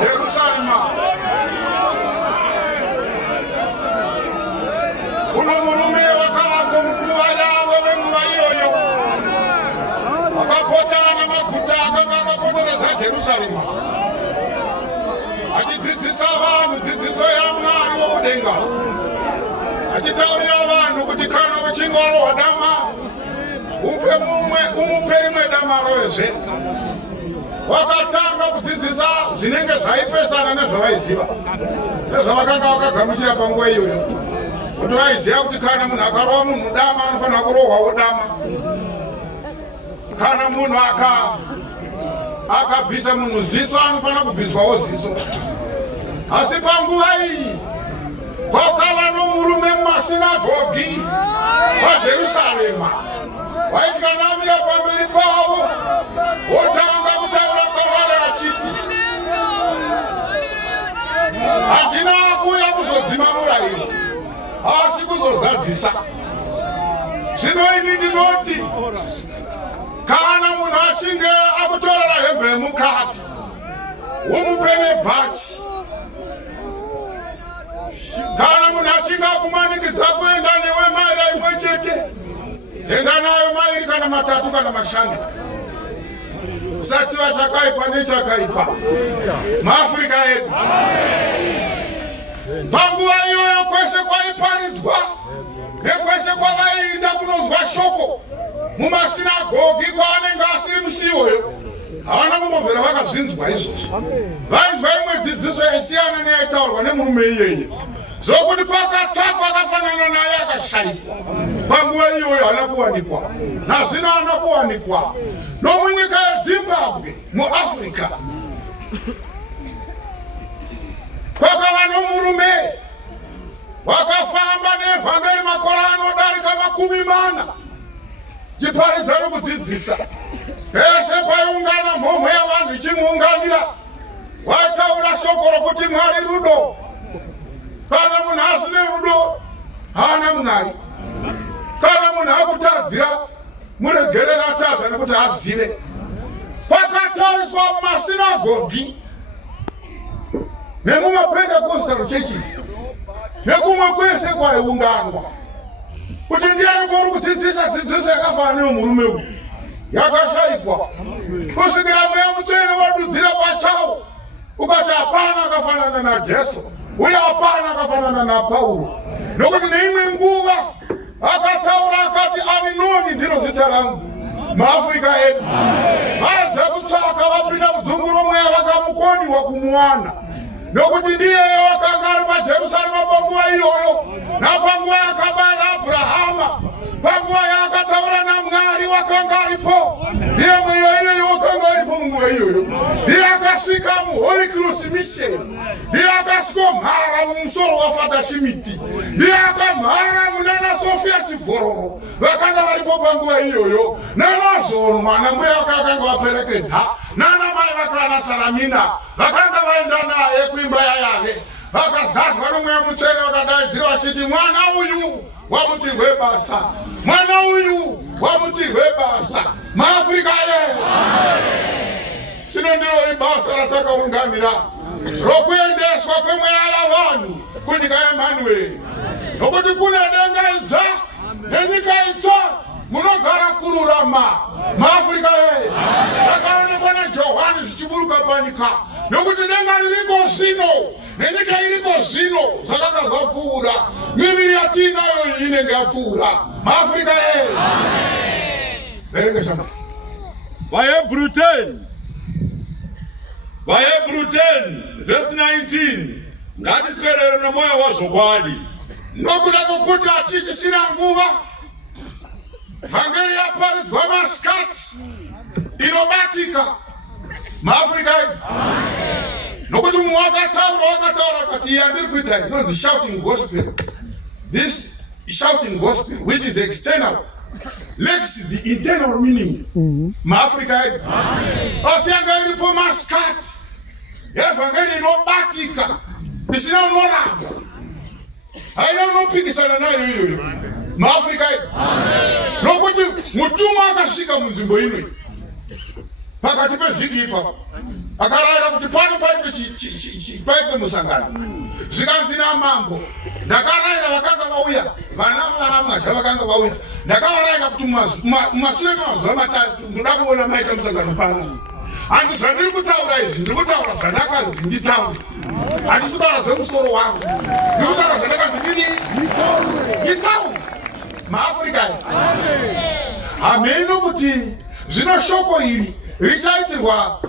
Jerusalema uno murume wakako mkuwa yawe wenguwa yoyo wakakotana makutaka ngakakotoreza Jerusalema achidzidzisa vanhu dzidziso yaMwari wokudenga achitaurira vanhu kuti kana uchinge warohwa dama upe mumwe umupe rimwe dama rovezve. Wakatanga kudzidzisa zvinenge zvaipesana nezvavaiziva nezvavakanga vakagamuchira panguva iyoyo kuti vaiziva kuti kana munhu akarohwa munhu dama anofanira kurohwawo dama, kana munhu akabvisa munhu ziso anofanira kubviswawo ziso. Asi panguva iyi kwakava nomurume mumasinagogi paJerusarema waiti kana amira pamberi pavo wotanga kutaura kwavari achiti handina kuuya kuzodzima murayiro asi kuzozadzisa. Zvino ini ndinoti kana munhu achinge akutorera hembe yemukati womupe nebhachi, kana munhu achinge akumanikidza kuenda newe mairi imwe chete, enda nayo mairi kana matatu kana mashanu. Usatsiva chakaipa nechakaipa maAfrika edu. Panguva iyoyo kwese kwaiparidzwa nekwese kwavaienda kunonzwa shoko mumasinagogi kwaanenge asiri musi iyoyo, havana kumbobvera vakazvinzwa izvozvo. Vainzwa imwe dzidziso yaisiyana neyaitaurwa nemurume iyeye, zokuti pakatsvakwa akafanana naye akashayikwa. Panguva iyoyo haana kuwanikwa, nazvino haana kuwanikwa nomunyika yeZimbabwe muAfrica. Kwakava nomurume wakafamba nevhangeri makore anodarika 40 chiparidza nokudzidzisa. Pese paiungana mhomho yavanhu ichimuunganira waitaura shoko rokuti Mwari rudo. Kana munhu asine rudo haana Mwari. Kana munhu akutadzira muregerera atadza nekuti azive. Kwakatariswa mumasinagogi nemumaPentecostal churches nekumwe kwese kwaiunganwa kuti ndiani kuri kudzidzisa dzidziso yakafanana nemurume uyu. Yakashayikwa kusvikira Mweya Mutsvene wadudzira pachawo ukati hapana akafanana naJesu, uye hapana akafanana naPauro, nokuti neimwe nguva akataura akati Arinoni ndiro zita rangu. MaAfrika edu vaedza kutsvaka vapinda mudzunguro Mweya vakamukoniwa kumuwana, nokuti ndiyeyo wakanga ari paJerusarema panguva iyoyo napanguva yakabaya Abrahama, panguva yaakataura naMwari wakanga aripo. Ndiye Mweya iyoyo wakanga aripo munguva iyoyo. Ndiye akasvika muHoly Cross Mission, ndiye akasikomhara mumusoro waFather Schmidt, ndiye akamhara munana Sofia Chibvororo vakanga varipo panguva iyoyo, nanazonwa nambuya vakanga vaperekedza, nana mai vakana Saramina vakanga vaenda naye kuimba yaYahwe, vakazadzwa noMweya Mutsvene vakadaidzira vachiti mwana uyu wamutirwe basa, mwana uyu wamutirwe basa. MaAfrika ye zvino ndiro ribasa ratakaungamira rokuendeswa kwemweya yavanhu kunyika yeManueri, nokuti kune denga idzva nenyika itsva munogara kururama. MaAfrika ye zvakaonekwa naJohani zvichiburuka panyika, nokuti denga ririko zvino nenyika iriko zvino zvakanga zvapfuura. Miviri yatinayo inenge yapfuura. MaAfrika ye verenga shamba Vahebrew 10 verse 19. Ngatiswedere nomwoyo wazvokwadi, nokuda kwokuti hatisisina nguva. Vhangeri yaparidzwa masikati inobatika. MaAfrika edu nokuti mumwe wakataura akati iye andiri kuita inonzi shouting gospel. This shouting gospel which is external lacks the internal meaning. MaAfrika edu asi yanga iripo masikati yevhangeri inobatika isina unoramba, haina unopikisana nayo iyoyo. MaAfrika edu nokuti mutumwa akasvika munzvimbo ino pakati pevhiki ipapo akarayira kuti pano paipe musangano, zvikanzi namambo. Ndakarayira vakanga vauya vana vaamwazva vakanga vauya, ndakavarayira kuti mumashure memazuva 3 muda kuona maita musangano pano. Handi zvandiri kutaura izvi ndiri kutaura zvandakazi nditaure, handisi kutaura zvemusoro wangu, ndiri kutaura zvandakazi nditaure. MaAfrika hamei nokuti zvino shoko iri richaitirwa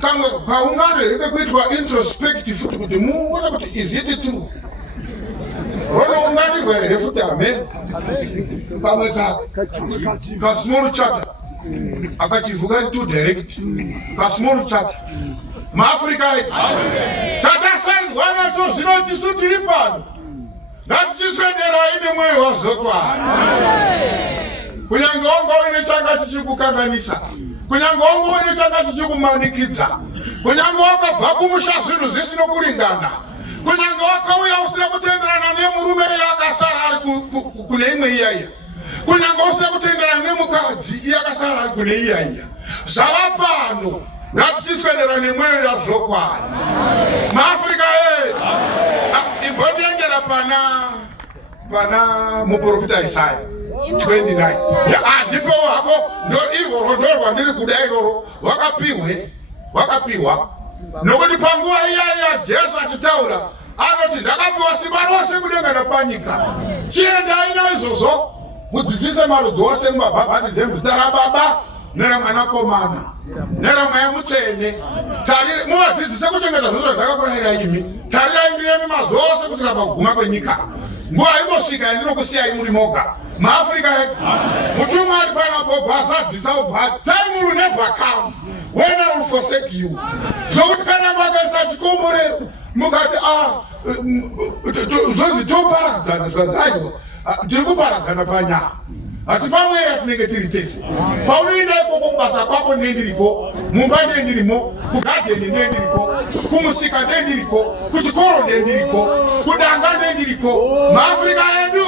kamwe paungano here kwekuitwa introspective futi kuti muone kuti is it true. Ronounganirwa here futi hamei pamwe kasmall charter akachivuka tu direct pasmall chake maafrika chatasani wanacho zvinoti tiri pano ngatisiswedera ine mwoyo wazokwa kunyange ongo ine changa chichikukanganisa kunyange ongo ine changa chichikumanikidza kunyange wakabva kumusha zvinhu zvisino kuringana kunyange wakauya usina kutenderana nemurume yakasara ari kune imwe iyaiya kunyange usina kutenderana nemukadzi iyakasara ari kune iyaiya zvava pano ngatisiswedera nemwoyo yazokwana maafrika imbondengera pana muprofita Isaya 29 ndipo hako ndo iroro ndo rwandiri kuda iroro wakapiwa nokuti panguva iyaiya Jesu achitaura anoti ndakapiwa simba rose kudenga napanyika chiendai naizvozvo mudzidzise marudzi ose mumabhabhatize muzita raBaba neramwanakomana neramweya mutsvene muvadzidzise kuchengeta zvinhu zvandakakurayirai imi tarirai ndinemi mazuva ose kusvika pakuguma kwenyika nguva imbosvika yandinokusiyai muri moga maafrika edu mutumwa ari panapo bvasadzisa ubvati time will never come when I will forsake you zvokuti kana makaisa chikomborero mukati zvonzi toparadzana zvazaiwa tiri kuparadzana panyama asi pamwe yatinenge tiri tese paunoenda ikoko kubasa kwako ndendiriko mumba ndendirimo kugadheni ndendiriko kumusika ndendiriko kuchikoro ndendiriko kudanga ndendiriko maafrika edu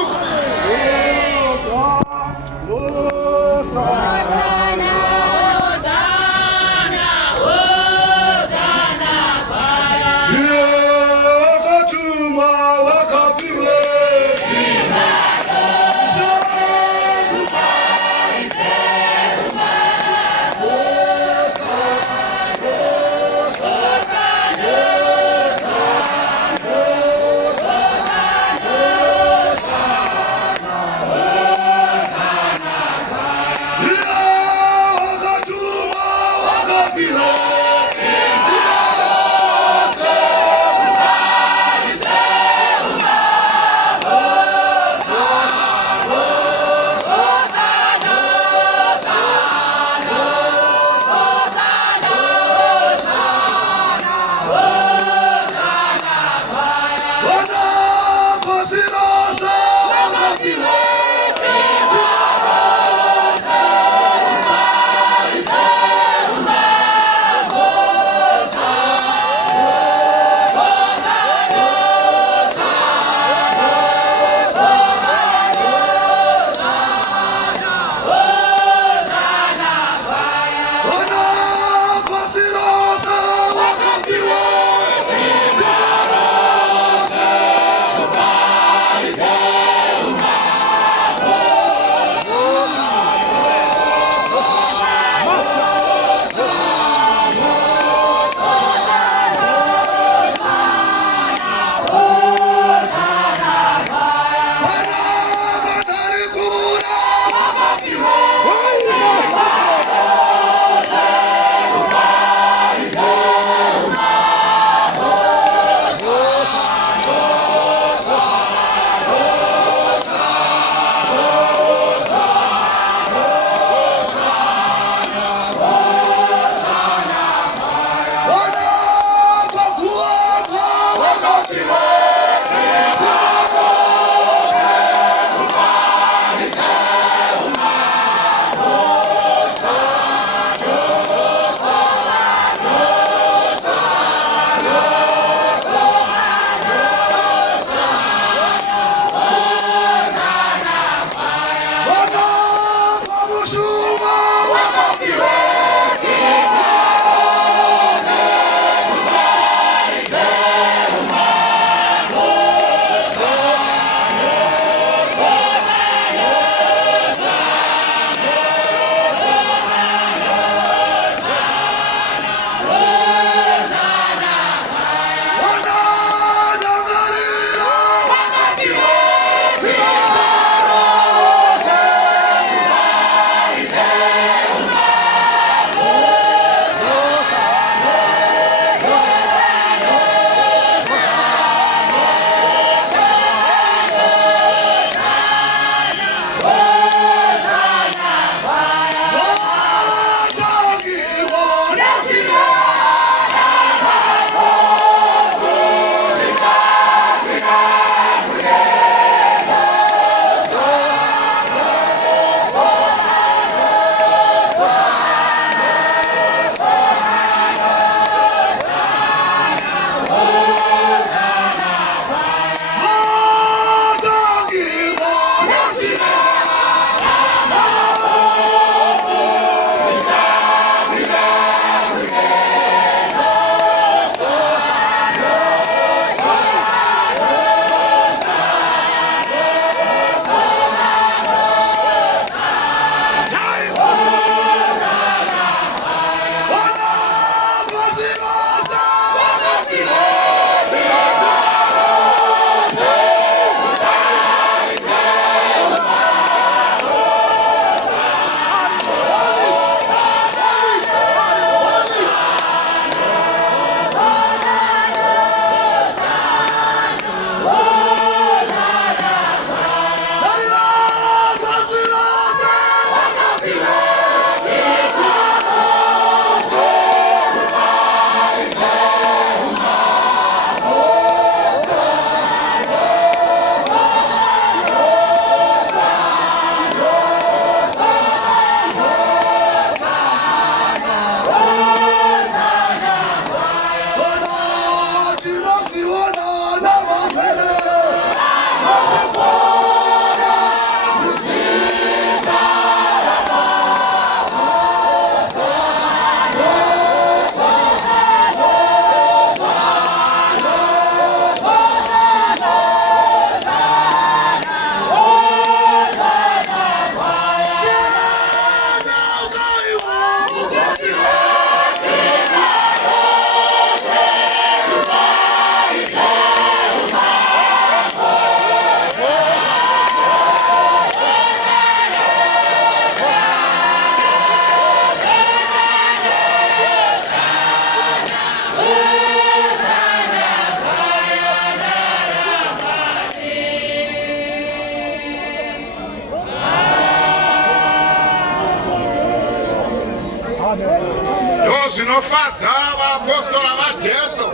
zvinofadza vapostora vaJesu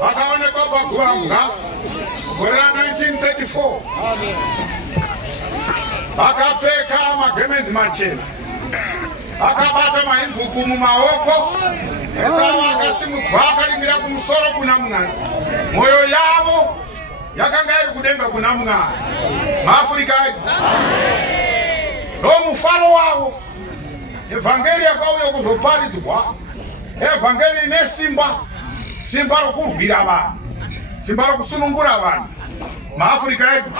vakaonekwa paGuambwa gore ra1934 vakapfeka magemenzi machena vakabata maimbuku mumaoko esava akasimudzwa akaringira kumusoro kuna Mwari mwoyo yavo yakanga iri kudenga kuna Mwari maAfrika ndomufaro wavo evhangeri yakauya kuzoparidzwa evhangeri ine simba rokurwira vanhu simba rokusunungura vanhu maAfrika edu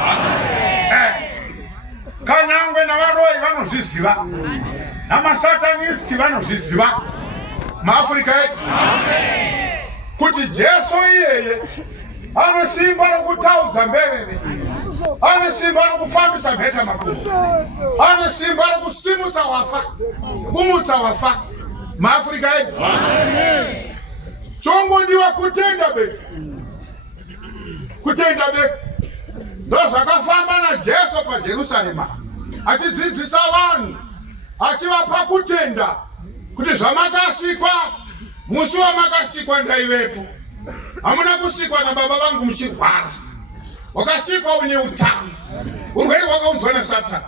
kanyangwe navaroi vanozviziva namasatanisti vanozviziva maAfrika edu kuti Jesu iyeye ane simba rokutaudza mbeveve ane simba rokufambisa mheta makuru ane simba rokusimutsa wafa kumutsa wafa maAfrika edu chongodiwa kutenda betu ndozvakafamba naJesu paJerusarema achidzidzisa vanhu achivapa kutenda kuti zvamakasikwa musi wamakasikwa ndaivepo hamuna kusikwa nababa vangu muchirwara wakasikwa une utano urwere hwakaunzwa naSatani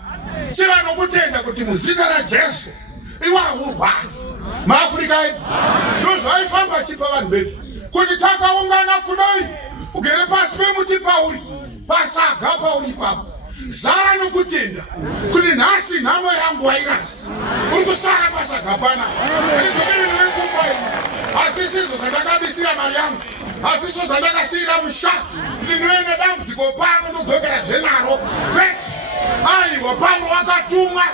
chiva nokutenda kuti muzita raJesu iwe haurwari maAfrika edu ndozvaifamba chipa vanhu vedu kuti takaungana kudai ugere pasi pemuti pauri pasaga pauri papo zara nokutenda kuti nhasi nhamo yangu wairasi uri kusara pasaga pana izokere newekumbai hazvisizvo zvandakabisira mari yangu hazvisvo zvandakasiyira musha kuti noende dambudziko pano ndodzokera zvenaro kwete aiwa Paulo wakatumwa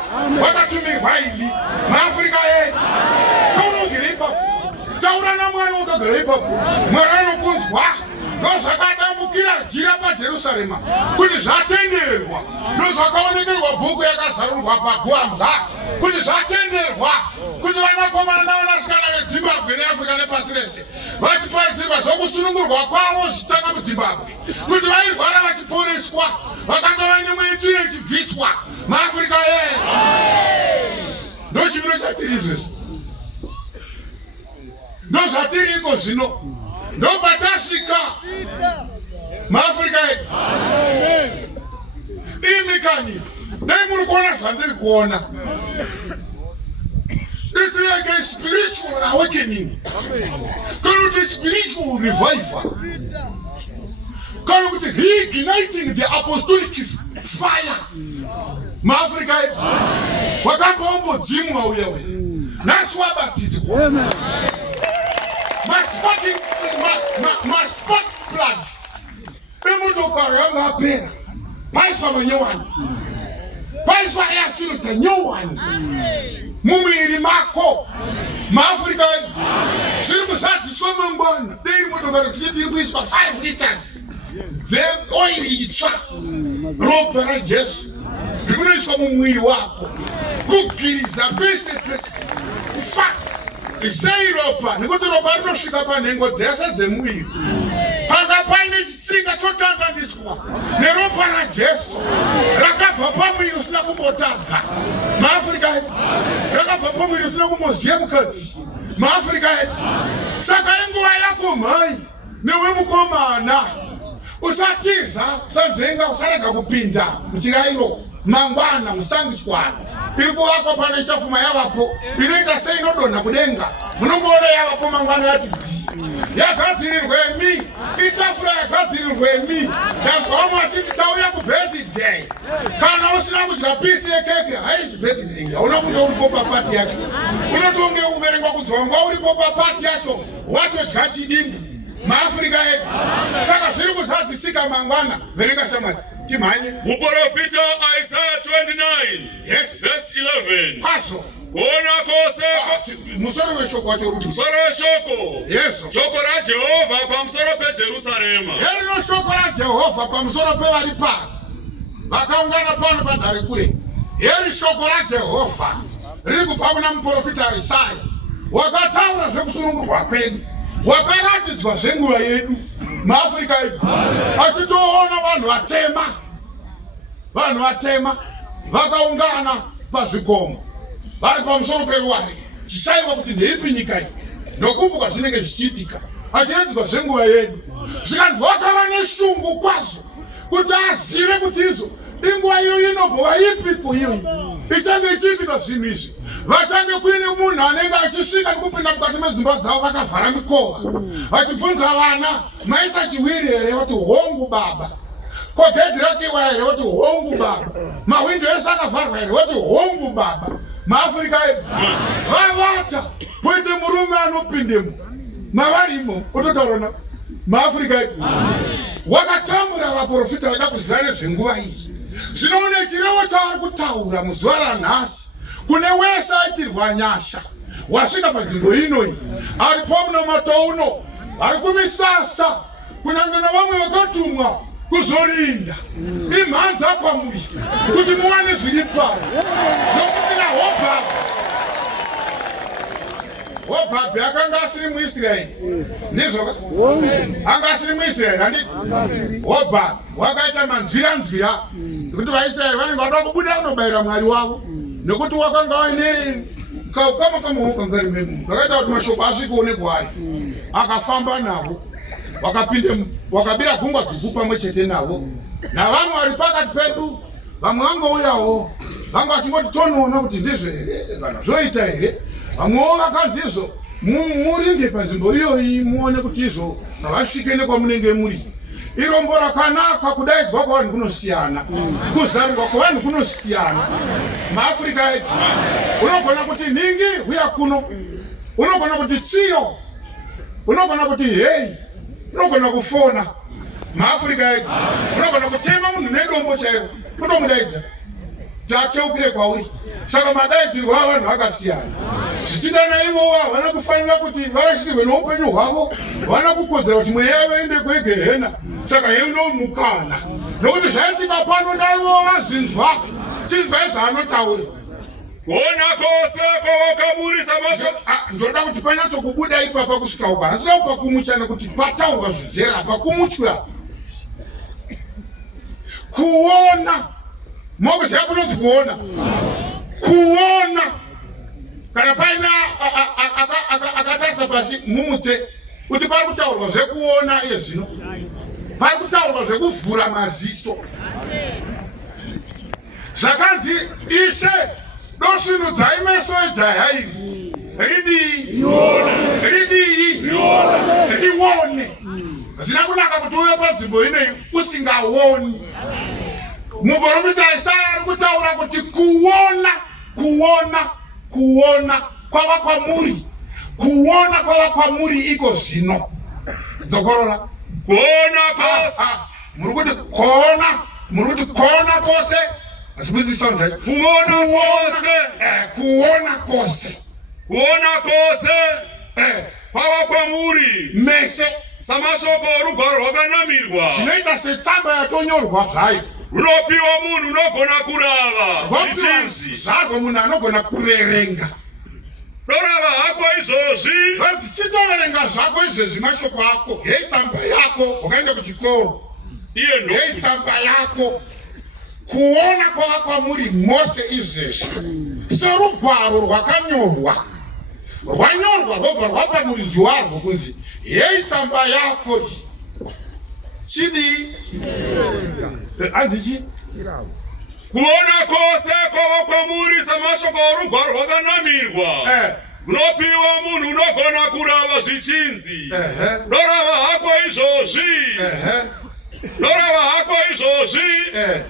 wakatumirwa ini maAfrika edu taurogere ipapo taura naMwari wakagara ipapo Mwari anokunzwa ndozvakadambukira jira paJerusarema kuti zvatenderwa ndozvakaonekerwa bhuku yakazarurwa paGuambwa kuti zvatenderwa kuti vanakomana navanasikana veZimbabwe neAfrica nepasi rese vachiparidzirwa zvokusunungurwa kwavo zvichitanga muZimbabwe kuti vairwara vachiporeswa vakanga vaine mwechine chibviswa maAfrika edu ndochimiro chatiri izvezvi ndozvatiriko zvino ndopatasvika maAfrika edu imi kanyi dai muri kuona zvandiri kuona it's like a spiritual awakening kana kuti spiritual revival kana kuti reigniting the apostolic fire maAfrika edu wakambodzimwa uya nhasi wabatidzwa my spark plugs imotokari yanga apera paiswa manyowani paiswa air filter nyowani mumwiri mako maAfrika edu zviri kuzadziswa mangwana dei motokari tichiti iri kuiswa 5 liters veoiri itsva ropa raJesu rikunoiswa mumwiri wako kugiriza pese pese kufa sei ropa nekuti ropa rinosvika panhengo dzese dzemuviri panga paine chitsinga chotanganiswa neropa raJesu rakabva pamwiri usina kumbotadza maAfrika edu rakabva pamwiri usina kumboziya mukadzi maAfrika edu saka inguva yako mhai newe mukomana usatiza usanzvenga usarega kupinda muchirayiro mangwana musangiswana iri kuvakwa pano ichafuma yavapo inoita sei inodonha kudenga munongoona yavapo mangwana yati yagadzirirwe mi itafura yagadzirirwe mi ndanzwa vamwe vachiti tauya kubirthday kana usina kudya pisi yekeke haisi birthday hauna kunge uripo papati yacho unotonge uverengwa kudzongwa uripo papati yacho watodya chidimbu maAfrika edu saka zviri kuzadzisika mangwana verenga shamwari timhanye muprofita Isaiah 29 yes verse 11 kwazvo kuona kwose musoro weshoko wacho kuti musoro weshoko yes shoko raJehovha pamusoro peJerusarema herino shoko raJehovha pamusoro pevari pano vakaungana pano padare kure heri shoko raJehovha riri kubva kuna muprofita Isaya wakataura zvekusunungurwa kwedu wakaratidzwa zvenguva yedu maAfrika edu achitoona vanhu vatema vakaungana pazvikomo vari pamusoro peruware chisaiwa kuti ndeipi nyika iyi ndokumbuka zvinenge zvichiitika achiredzwa zvenguva yedu zvikanzwa akava neshungu kwazvo kuti azive kuti izvo inguva iyo inogova ipiko iyoyi ichange ichiitika zvinhu izvi vachange kuine munhu anenge achisvika nekupinda mukati medzimba dzavo vakavhara mikova vachibvunza vana maisa chiwiri here vati hongu baba kogedhi rakiwa here vati hongu baba mahwindo ese akavharwa here vati hongu baba maafrika edu vavata poite murume anopindemo mavarimo ototaurona maafrika edu wakatambura vaprofita vada kuziva nezvenguva iyi zvinoone chirevo chavari kutaura muzuva ranhasi kune wese aitirwa nyasha wasvika panzvimbo inoyi ari pamunomatouno ari kumisasa kunyange navamwe vakatumwa kuzorinda imhanza kwamuri kuti muwane zviri pano nokuti hobhabhi akanga asiri muisraeri ndizvoka anga asiri muisraeri handiti hobhabhi wakaita manzwiranzwira nekuti vaisraeri vanenge vada kubuda kunobayira mwari wavo nekuti wakanga waine kaukamakamokangarimemu vakaita kuti mashoko asvikeone kwaari akafamba navo wakabira gungwa dzvuku pamwe chete navo navamwe vari pakati pedu vamwe vangouyawo vanga vasingoti tonoona kuti ndizvo here kana zvoita here vamwewo vakanzi izvo murinde panzvimbo iyoyi muone kuti izvo havasvike nekwamunenge muri irombo rakanaka kudaidzwa kwavanhu kunosiyana kuzarirwa kwavanhu kunosiyana maafrika edu unogona kuti ningi huya kuno unogona kuti tsiyo unogona kuti hei unogona kufona maafrika edu unogona kutema munhu nedombo chaivo kutomudaidza tateukire kwauri saka madaidzirwo avanhu akasiyana zvichida naivowo havana kufanira kuti varashikirwe noupenyu hwavo vana kukodzera kuti mweya yavo ende kwegehena saka yeunomukana nokuti zvaitika pano naivowo vazinzwa chinzwa izvaanotaura kuona kwose kwawakaburisa mashoko ndoda kuti panyatsokubuda ipapa kusvika uko asida kupa kumuchana kuti pataurwa zvizera pakumutya kuona moko zvakunonzi kuona kana paina akatarisa pasi mumutse kuti pari kutaurwa zvekuona iye zvino pari kutaurwa zvekuvhura maziso zvakanzi ishe dosvinudzai meso ejaya iri ridii rione zvina kunaka kuti uve panzvimbo ineyi usingaoni muprofita Isaya ari kutaura kuti kuona kwava kwamuri iko zvino dzokorora kuona kwose muri kuti kuona kwose asibudzisa ndai kuona kwose kwava kwamuri mese samashoko orugwaro rwakanamirwa zvinoita setsamba yatonyorwa zvayo runopiwa munhu unogona kurava zvichinzi zvarwo munhu anogona kuverenga dorava hako izvozvi vanzi chitoverenga zvako izvezvi mashoko ako hei tsamba yako wakaenda kuchikoro hei tsamba yako kuona kwava kwamuri mose izvezvi sorugwaro rwakanyorwa rwanyorwa rwobva rwapa muridzi warwo kunzi hei tsamba yako chidii anzichi kuona kwose kwava kwamuri samashoko orugwaro rwakanamirwa runopiwa munhu unogona kurava zvichinzi dorava hako izvozvi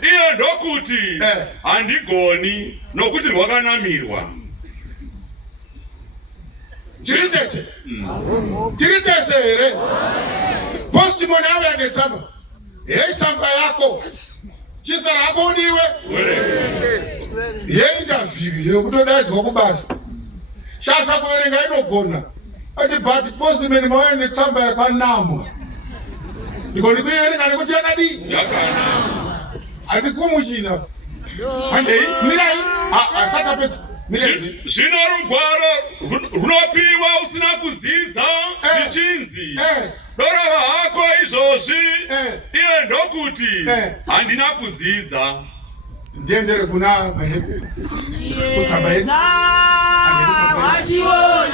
iye ndokuti handigoni nokuti rwakanamirwa tiri tese here postimoni auya netsamba hei tsamba yako chisa rako udiwe yeinterview yekutodaidzwa kubasa shasa kuverenga inogona ati but postimoni mauya netsamba yakanamwa ndikoni kuiverenga nekuti yakadii handikumuchina handei mirai asatapedza zvino rugwaro runopiwa usina kudzidza zvichinzi dorava hako izvozvi iye ndokuti handina kudzidza ndiendere kuna kutsamba yedu wachiona